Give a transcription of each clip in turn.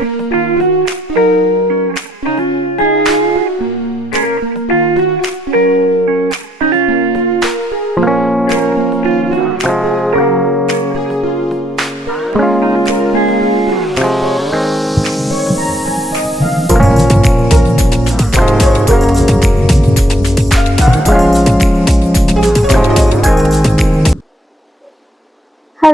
Hello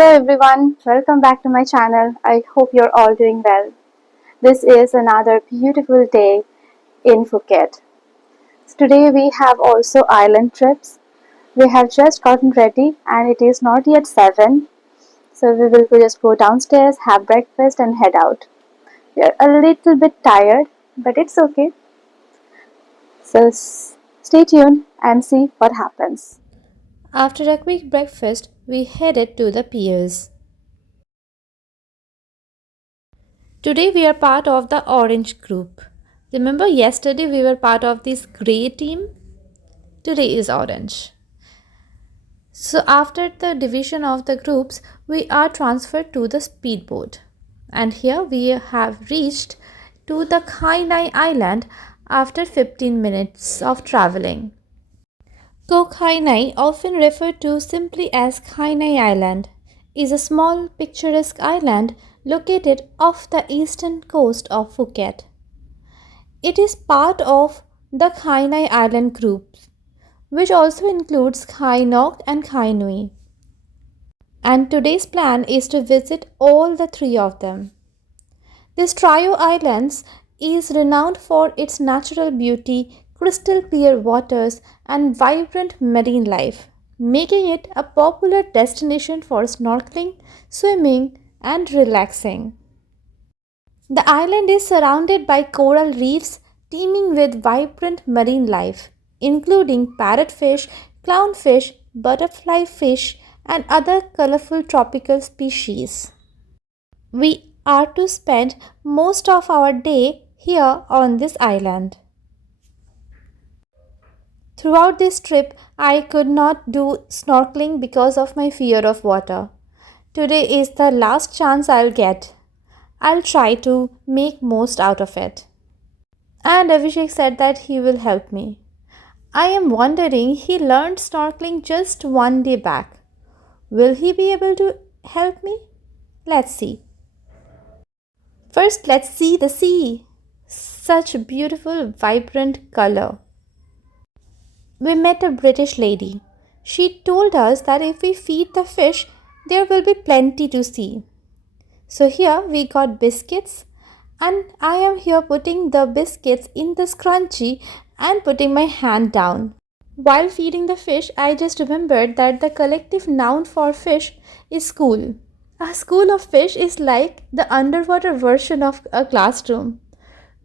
everyone, welcome back to my channel. I hope you're all doing well. This is another beautiful day in Phuket. Today we have also island trips. We have just gotten ready and it is not yet 7. So we will just go downstairs, have breakfast and head out. We are a little bit tired, but it's okay. So stay tuned and see what happens. After a quick breakfast, we headed to the piers. Today we are part of the orange group. Remember yesterday we were part of this grey team? Today is orange. So after the division of the groups, we are transferred to the speedboat. And here we have reached to the Khai Nai Island after 15 minutes of traveling. Khai Nai, often referred to simply as Khai Nai Island, is a small picturesque island located off the eastern coast of Phuket. It is part of the Khai Nai Island group, which also includes Khai Nok and Khai Nui. And today's plan is to visit all the three of them. This trio islands is renowned for its natural beauty, crystal clear waters, and vibrant marine life, making it a popular destination for snorkeling, swimming, and relaxing. The island is surrounded by coral reefs teeming with vibrant marine life, including parrotfish, clownfish, butterfly fish, and other colorful tropical species. We are to spend most of our day here on this island. Throughout this trip, I could not do snorkeling because of my fear of water. Today is the last chance I'll get. I'll try to make most out of it. And Abhishek said that he will help me. I am wondering, he learned snorkeling just one day back. Will he be able to help me? Let's see. First, let's see the sea. Such beautiful, vibrant color. We met a British lady. She told us that if we feed the fish, there will be plenty to see. So here we got biscuits, and I am here putting the biscuits in the scrunchie and putting my hand down. While feeding the fish, I just remembered that the collective noun for fish is school. A school of fish is like the underwater version of a classroom,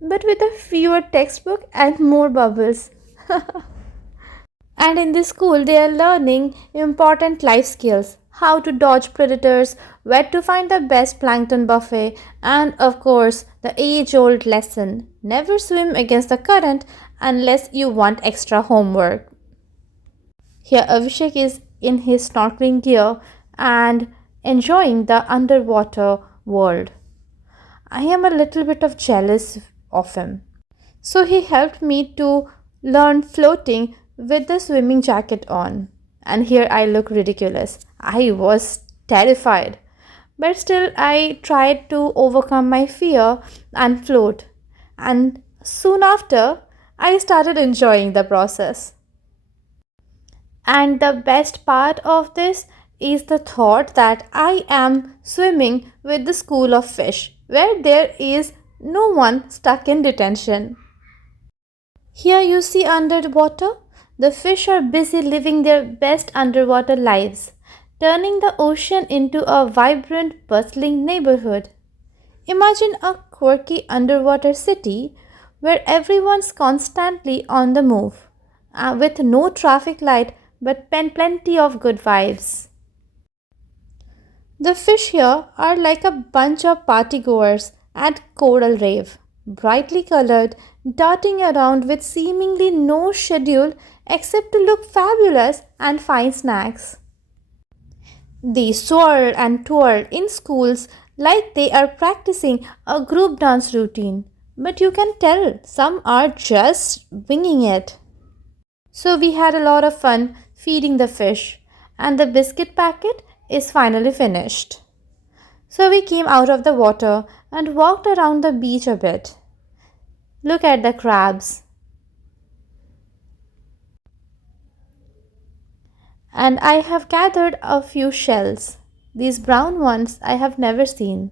but with a fewer textbook and more bubbles. And in this school, they are learning important life skills: how to dodge predators, where to find the best plankton buffet, and of course, the age old lesson: never swim against the current unless you want extra homework. Here, Abhishek is in his snorkeling gear and enjoying the underwater world. I am a little bit of jealous of him. So he helped me to learn floating with the swimming jacket on. And here I look ridiculous. I was terrified. But still I tried to overcome my fear and float. And soon after, I started enjoying the process. And the best part of this is the thought that I am swimming with the school of fish, where there is no one stuck in detention. Here you see underwater, the fish are busy living their best underwater lives, turning the ocean into a vibrant, bustling neighborhood. Imagine a quirky underwater city where everyone's constantly on the move, with no traffic light but plenty of good vibes. The fish here are like a bunch of partygoers at Coral Rave, brightly colored, darting around with seemingly no schedule except to look fabulous and find snacks. They swirl and twirl in schools like they are practicing a group dance routine. But you can tell some are just winging it. So we had a lot of fun feeding the fish, and the biscuit packet is finally finished. So we came out of the water and walked around the beach a bit. Look at the crabs. And I have gathered a few shells. These brown ones I have never seen.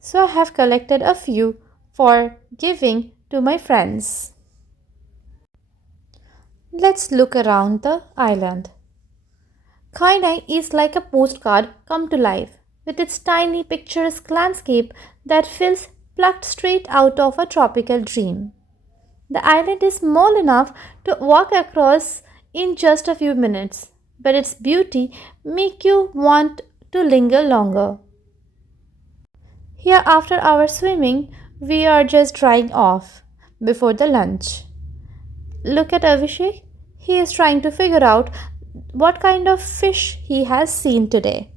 So I have collected a few for giving to my friends. Let's look around the island. Khai Nai is like a postcard come to life, with its tiny picturesque landscape that feels plucked straight out of a tropical dream. The island is small enough to walk across in just a few minutes, but its beauty makes you want to linger longer. Here, after our swimming, we are just drying off before the lunch. Look at Avishek. He is trying to figure out what kind of fish he has seen today.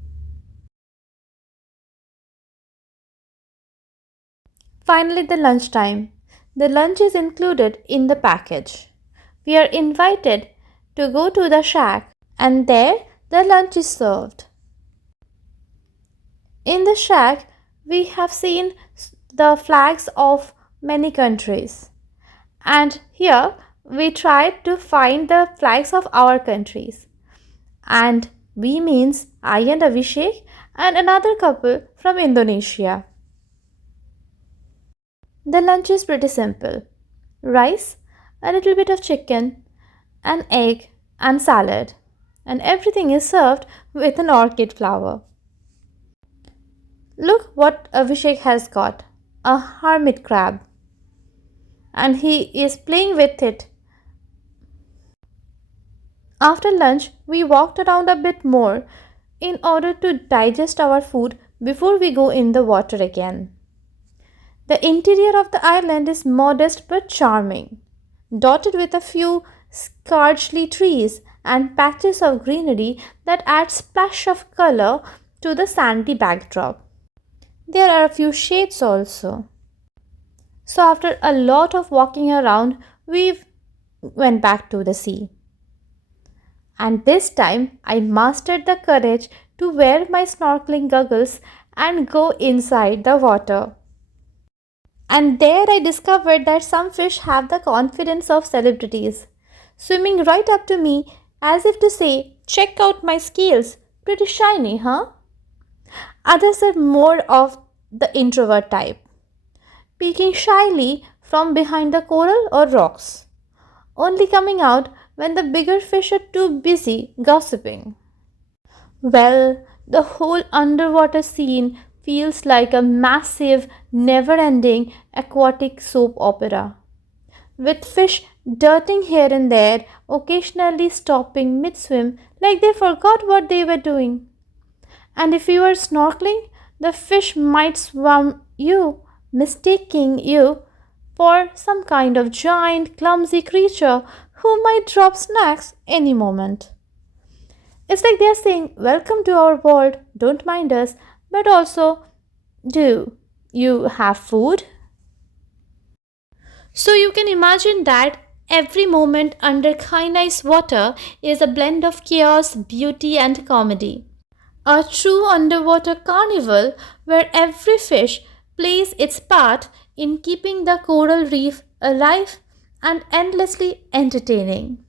Finally, the lunchtime. The lunch is included in the package. We are invited to go to the shack, and there the lunch is served. In the shack, we have seen the flags of many countries. And here we tried to find the flags of our countries. And we means I and Abhishek and another couple from Indonesia. The lunch is pretty simple. Rice, a little bit of chicken, an egg and salad. And everything is served with an orchid flower. Look what Abhishek has got. A hermit crab. And he is playing with it. After lunch, we walked around a bit more in order to digest our food before we go in the water again. The interior of the island is modest but charming, dotted with a few scarcely trees and patches of greenery that add splash of color to the sandy backdrop. There are a few shades also. So after a lot of walking around, we went back to the sea. And this time I mastered the courage to wear my snorkeling goggles and go inside the water. And there I discovered that some fish have the confidence of celebrities, swimming right up to me as if to say, check out my scales, pretty shiny, huh? Others are more of the introvert type, peeking shyly from behind the coral or rocks, only coming out when the bigger fish are too busy gossiping. Well, the whole underwater scene feels like a massive, never ending aquatic soap opera, with fish darting here and there, occasionally stopping mid swim like they forgot what they were doing. And if you are snorkeling, the fish might swim you, mistaking you for some kind of giant, clumsy creature who might drop snacks any moment. It's like they're saying, welcome to our world, don't mind us, but also, do you have food? So you can imagine that every moment under Khai Nai's water is a blend of chaos, beauty, and comedy. A true underwater carnival where every fish plays its part in keeping the coral reef alive and endlessly entertaining.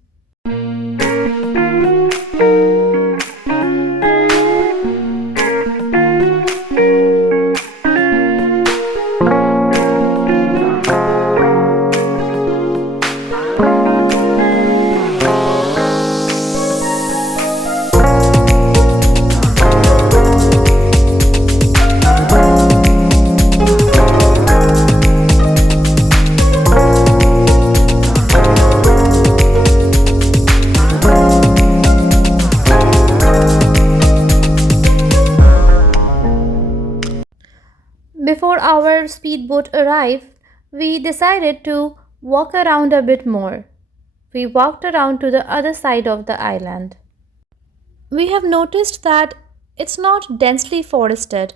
Before our speedboat arrived, we decided to walk around a bit more. We walked around to the other side of the island. We have noticed that it's not densely forested,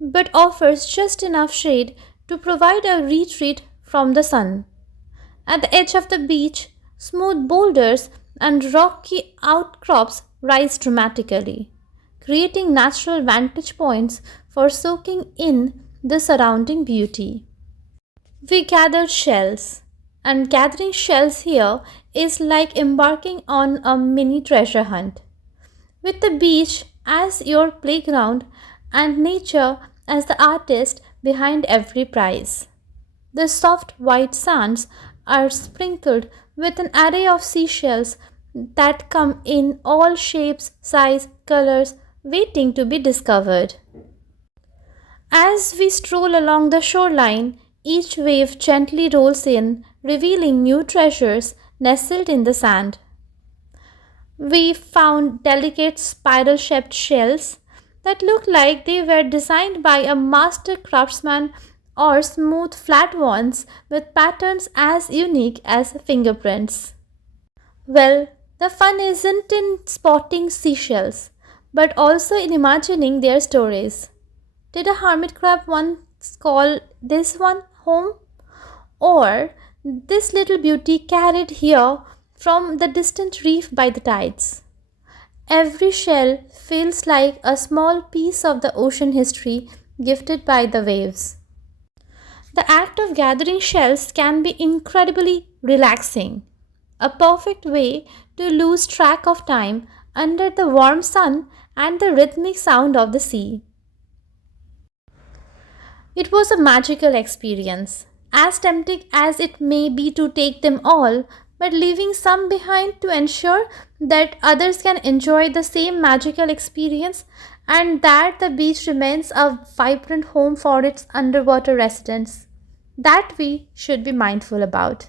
but offers just enough shade to provide a retreat from the sun. At the edge of the beach, smooth boulders and rocky outcrops rise dramatically, creating natural vantage points for soaking in the surrounding beauty. We gathered shells, and gathering shells here is like embarking on a mini treasure hunt, with the beach as your playground and nature as the artist behind every prize. The soft white sands are sprinkled with an array of seashells that come in all shapes, size, colors, waiting to be discovered. As we stroll along the shoreline, each wave gently rolls in, revealing new treasures nestled in the sand. We found delicate spiral shaped shells that looked like they were designed by a master craftsman or smooth flat ones with patterns as unique as fingerprints. Well, the fun isn't in spotting seashells, but also in imagining their stories. Did a hermit crab once call this one home? Or this little beauty carried here from the distant reef by the tides? Every shell feels like a small piece of the ocean history gifted by the waves. The act of gathering shells can be incredibly relaxing, a perfect way to lose track of time under the warm sun and the rhythmic sound of the sea. It was a magical experience, as tempting as it may be to take them all, but leaving some behind to ensure that others can enjoy the same magical experience and that the beach remains a vibrant home for its underwater residents. That we should be mindful about.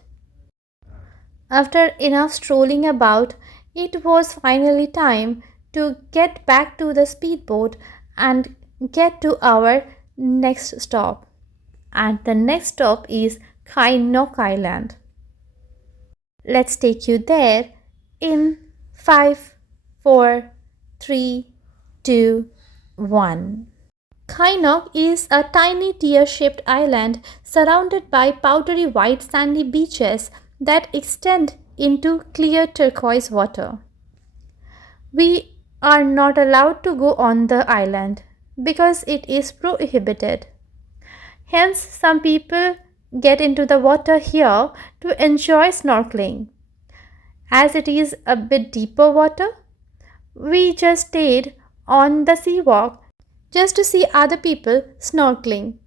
After enough strolling about, it was finally time to get back to the speedboat and get to our next stop. And the next stop is Khai Nok Island. Let's take you there in 5, 4, 3, 2, 1. Khai Nok is a tiny tear-shaped island surrounded by powdery white sandy beaches that extend into clear turquoise water. We are not allowed to go on the island because it is prohibited. Hence, some people get into the water here to enjoy snorkeling. As it is a bit deeper water, we just stayed on the seawalk just to see other people snorkeling.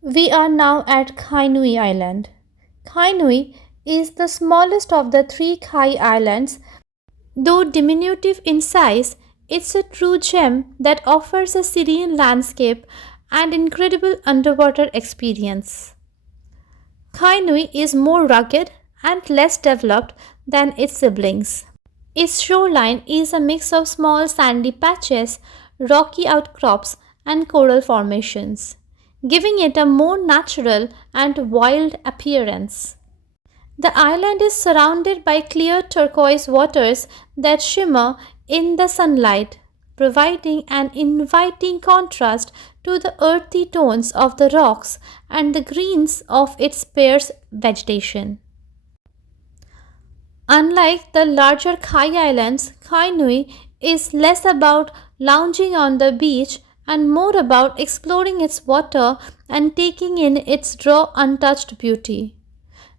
We are now at Khai Nui Island. Khai Nui is the smallest of the three Khai Islands. Though diminutive in size, it's a true gem that offers a serene landscape and incredible underwater experience. Khai Nui is more rugged and less developed than its siblings. Its shoreline is a mix of small sandy patches, rocky outcrops, and coral formations, giving it a more natural and wild appearance. The island is surrounded by clear turquoise waters that shimmer in the sunlight, providing an inviting contrast to the earthy tones of the rocks and the greens of its sparse vegetation. Unlike the larger Khai Islands, Khai Nui is less about lounging on the beach and more about exploring its water and taking in its raw, untouched beauty.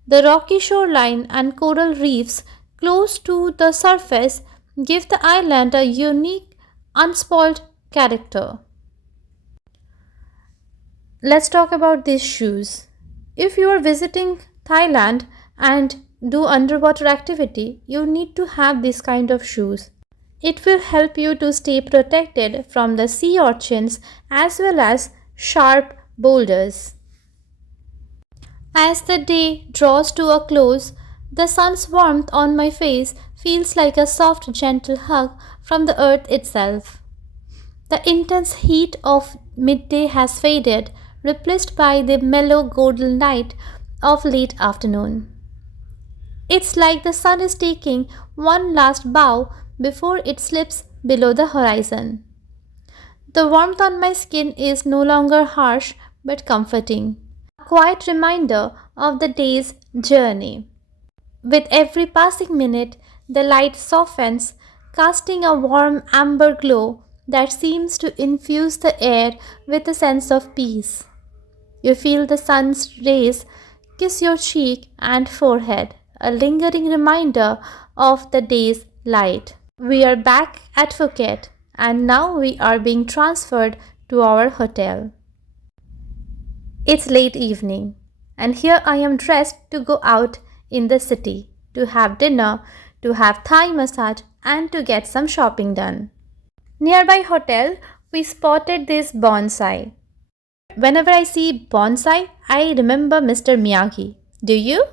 The rocky shoreline and coral reefs close to the surface give the island a unique, unspoiled character. Let's talk about these shoes. If you are visiting Thailand and do underwater activity, you need to have this kind of shoes. It will help you to stay protected from the sea urchins as well as sharp boulders. As the day draws to a close, the sun's warmth on my face feels like a soft, gentle hug from the earth itself. The intense heat of midday has faded, replaced by the mellow golden light of late afternoon. It's like the sun is taking one last bow before it slips below the horizon. The warmth on my skin is no longer harsh but comforting, a quiet reminder of the day's journey. With every passing minute, the light softens, casting a warm amber glow that seems to infuse the air with a sense of peace. You feel the sun's rays kiss your cheek and forehead, a lingering reminder of the day's light. We are back at Phuket and now we are being transferred to our hotel. It's late evening, and here I am dressed to go out in the city, to have dinner, to have Thai massage, and to get some shopping done. Nearby hotel, we spotted this bonsai. Whenever I see bonsai, I remember Mr. Miyagi. Do you?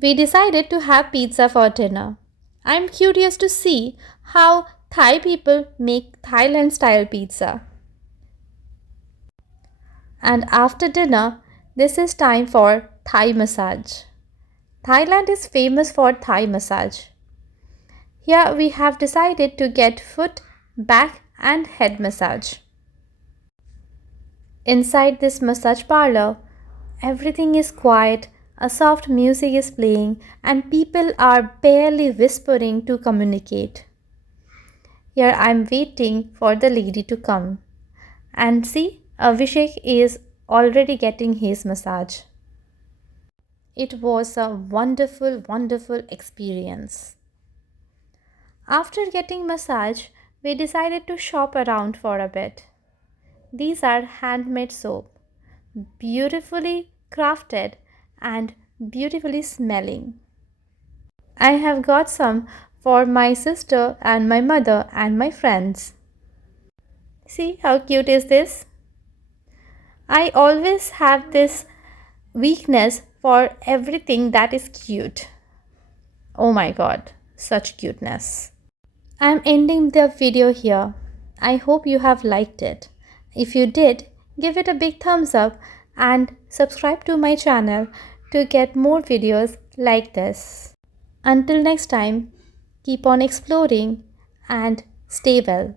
We decided to have pizza for dinner. I'm curious to see how Thai people make Thailand style pizza. And after dinner, this is time for Thai massage. Thailand is famous for Thai massage. Here we have decided to get foot, back, and head massage. Inside this massage parlor, everything is quiet, a soft music is playing, and people are barely whispering to communicate. Here I am waiting for the lady to come. And see, Abhishek is already getting his massage. It was a wonderful, wonderful experience. After getting massage, we decided to shop around for a bit. These are handmade soap, beautifully crafted and beautifully smelling. I have got some for my sister and my mother and my friends. See how cute is this? I always have this weakness for everything that is cute. Oh my god, such cuteness. I am ending the video here. I hope you have liked it. If you did, give it a big thumbs up and subscribe to my channel to get more videos like this. Until next time, keep on exploring and stay well.